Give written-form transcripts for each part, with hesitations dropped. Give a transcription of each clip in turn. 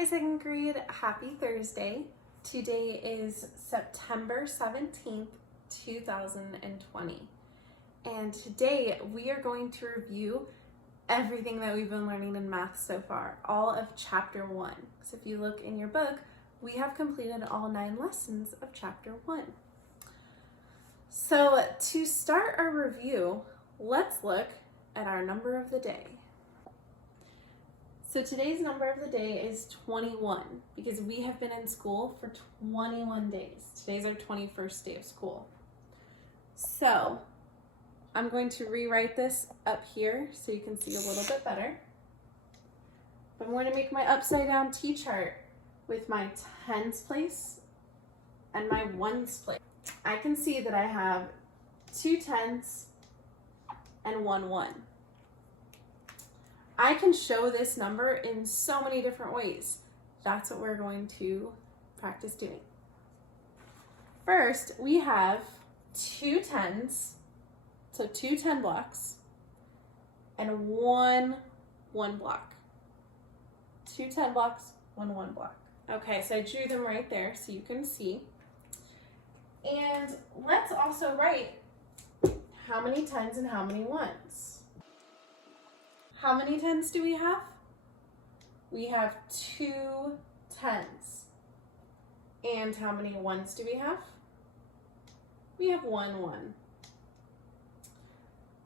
Hi, second grade. Happy Thursday. Today is September 17th, 2020. And today we are going to review everything that we've been learning in math so far, all of chapter 1. So if you look in your book, we have completed all 9 lessons of chapter 1. So to start our review, let's look at our number of the day. So today's number of the day is 21 because we have been in school for 21 days. Today's our 21st day of school. So I'm going to rewrite this up here so you can see a little bit better. I'm going to make my upside down T-chart with my tens place and my ones place. I can see that I have 2 tens and 1 1. I can show this number in so many different ways. That's what we're going to practice doing. First, we have 2 tens, so 2 10 blocks, and 1 1 block. 2 10 blocks, 1 1 block. Okay, so I drew them right there so you can see. And let's also write how many tens and how many ones. How many tens do we have? We have 2 tens. And how many ones do we have? We have 1 1.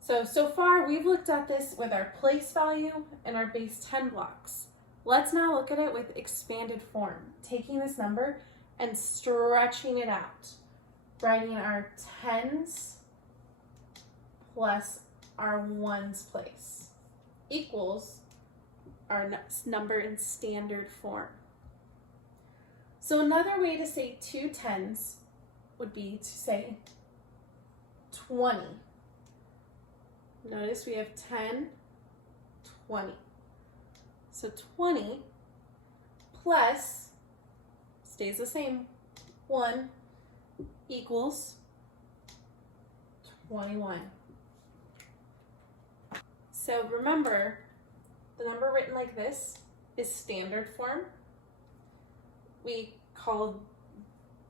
So far we've looked at this with our place value and our base 10 blocks. Let's now look at it with expanded form, taking this number and stretching it out. Writing our tens plus our ones place equals our number in standard form. So another way to say 2 tens would be to say 20. Notice we have 10, 20. So 20 plus, stays the same, 1 equals 21. So remember, the number written like this is standard form. We call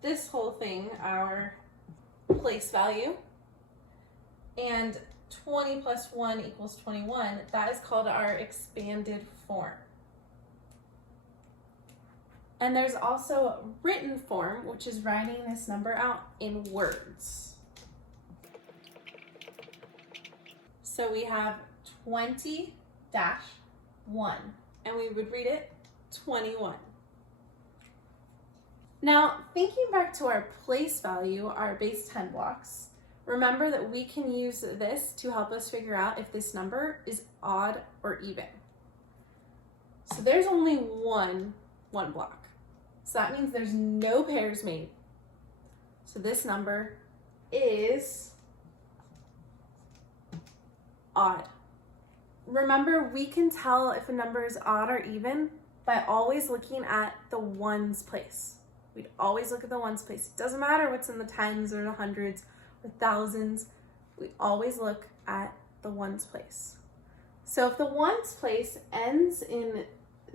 this whole thing our place value. And 20 plus 1 equals 21. That is called our expanded form. And there's also written form, which is writing this number out in words. So we have 20-1, and we would read it 21. Now, thinking back to our place value, our base 10 blocks, remember that we can use this to help us figure out if this number is odd or even. So there's only one block. So that means there's no pairs made. So this number is odd. Remember, we can tell if a number is odd or even by always looking at the ones place. We'd always look at the ones place. It doesn't matter what's in the tens or the hundreds or thousands. We always look at the ones place. So if the ones place ends in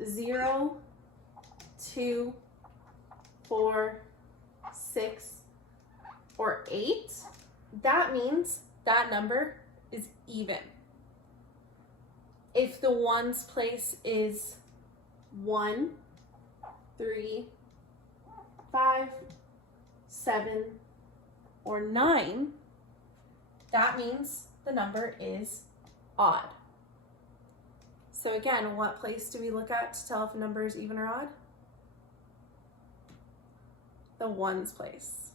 0, 2, 4, 6, or 8, that means that number is even. If the ones place is 1, 3, 5, 7, or 9, that means the number is odd. So again, what place do we look at to tell if a number is even or odd? The ones place.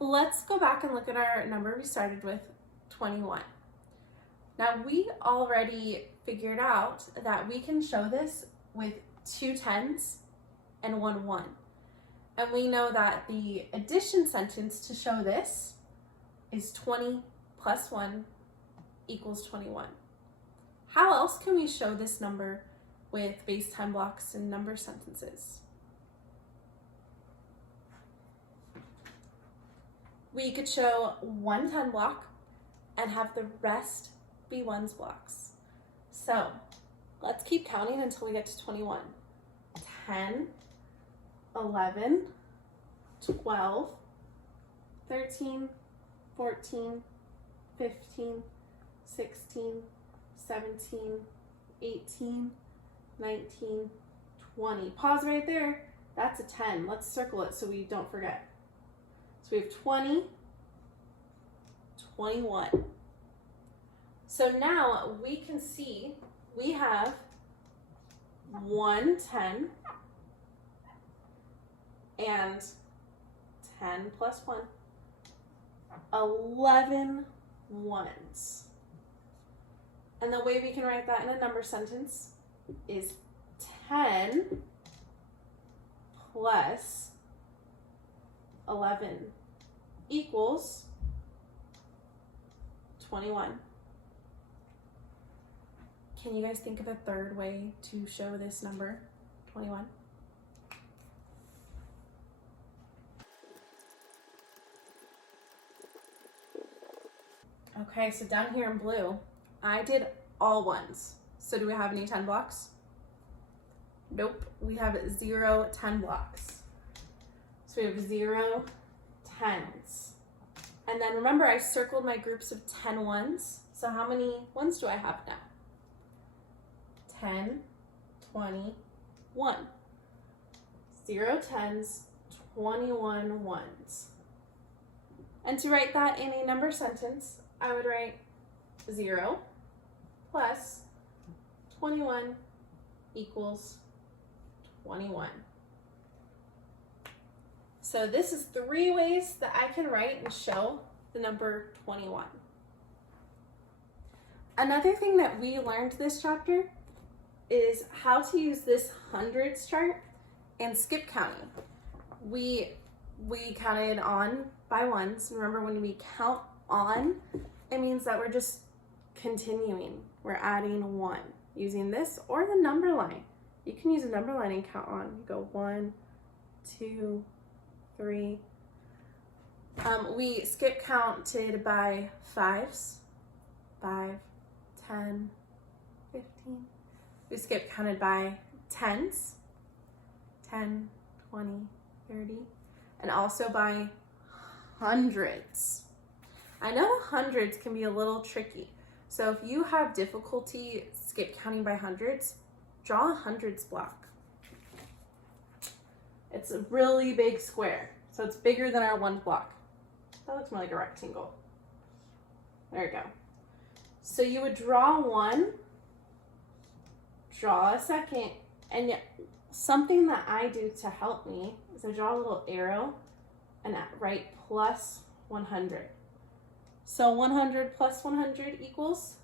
Let's go back and look at our number we started with, 21. Now we already figured out that we can show this with 2 tens and 1 1. And we know that the addition sentence to show this is 20 plus 1 equals 21. How else can we show this number with base 10 blocks and number sentences? We could show 1 10 block and have the rest be ones blocks. So Let's keep counting until we get to 21. 10, 11, 12, 13, 14, 15, 16, 17, 18, 19, 20. Pause right there. That's a 10. Let's circle it so we don't forget. So we have 20, 21. So now we can see we have 1 10 and 10 plus 1, 11 ones. And the way we can write that in a number sentence is 10 plus 11 equals 21. Can you guys think of a third way to show this number, 21? Okay, so down here in blue, I did all ones. So do we have any 10 blocks? Nope, we have 0 10 blocks. So we have 0 10s. And then remember I circled my groups of 10 ones. So how many ones do I have now? 10, 20, 1. 0 10s, 21 ones. And to write that in a number sentence, I would write 0 plus 21 equals 21. So this is 3 ways that I can write and show the number 21. Another thing that we learned this chapter is how to use this hundreds chart and skip counting. We counted on by ones. Remember, when we count on, it means that we're just continuing. We're adding 1 using this or the number line. You can use a number line and count on. You go 1, 2, 3. We skip counted by 5s. 5, 10, 15. We skip counted by 10s. 10, 20, 30. And also by hundreds. I know hundreds can be a little tricky. So if you have difficulty skip counting by hundreds, draw a hundreds block. It's a really big square, so it's bigger than our 1 block. That looks more like a rectangle. There you go. So you would draw 1, draw a second, and yet something that I do to help me is I draw a little arrow and I write plus 100. So 100 plus 100 equals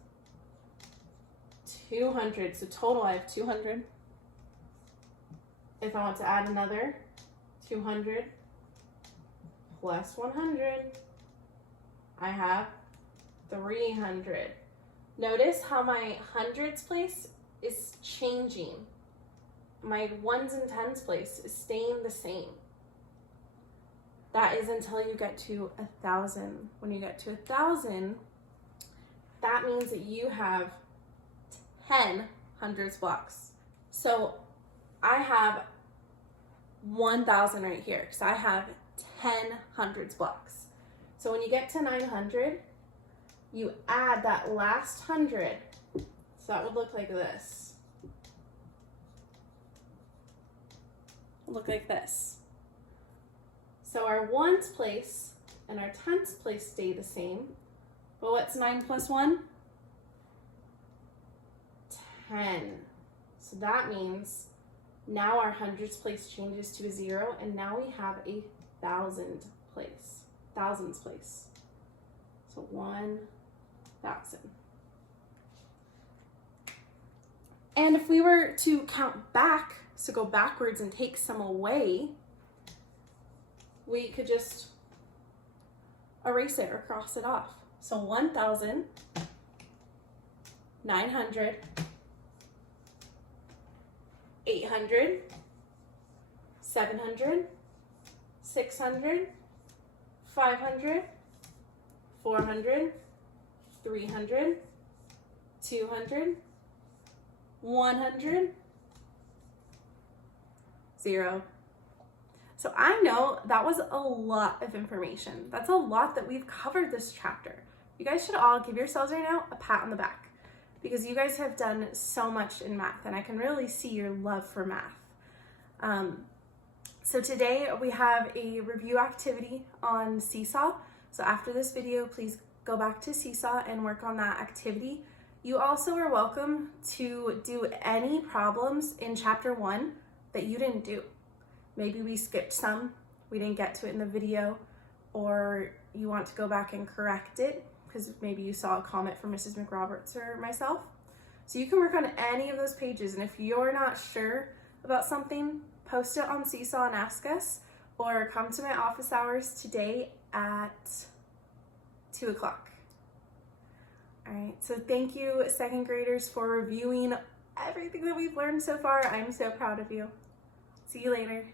200. So total I have 200. If I want to add another 200 plus 100, I have 300. Notice how my hundreds place is changing. My ones and tens place is staying the same. That is until you get to 1,000. When you get to 1,000, that means that you have 10 hundreds blocks. So I have 1,000 right here because I have 10 hundreds blocks. So when you get to 900, you add that last 100. So that would look like this. Look like this. So our ones place and our tens place stay the same. But what's 9 plus 1? 10. So that means now our hundreds place changes to a 0, and now we have a thousands place. So 1,000. And if we were to count back, so go backwards and take some away, we could just erase it or cross it off. So 1,000, 900, 800, 700, 600, 500, 400, 300, 200, 100, 0. So I know that was a lot of information. That's a lot that we've covered this chapter. You guys should all give yourselves right now a pat on the back because you guys have done so much in math and I can really see your love for math. So today we have a review activity on Seesaw. So after this video, please go back to Seesaw and work on that activity. You also are welcome to do any problems in chapter 1 that you didn't do. Maybe we skipped some, we didn't get to it in the video, or you want to go back and correct it because maybe you saw a comment from Mrs. McRoberts or myself. So you can work on any of those pages, and if you're not sure about something, post it on Seesaw and ask us, or come to my office hours today at 2 o'clock. All right, so thank you, second graders, for reviewing everything that we've learned so far. I'm so proud of you. See you later.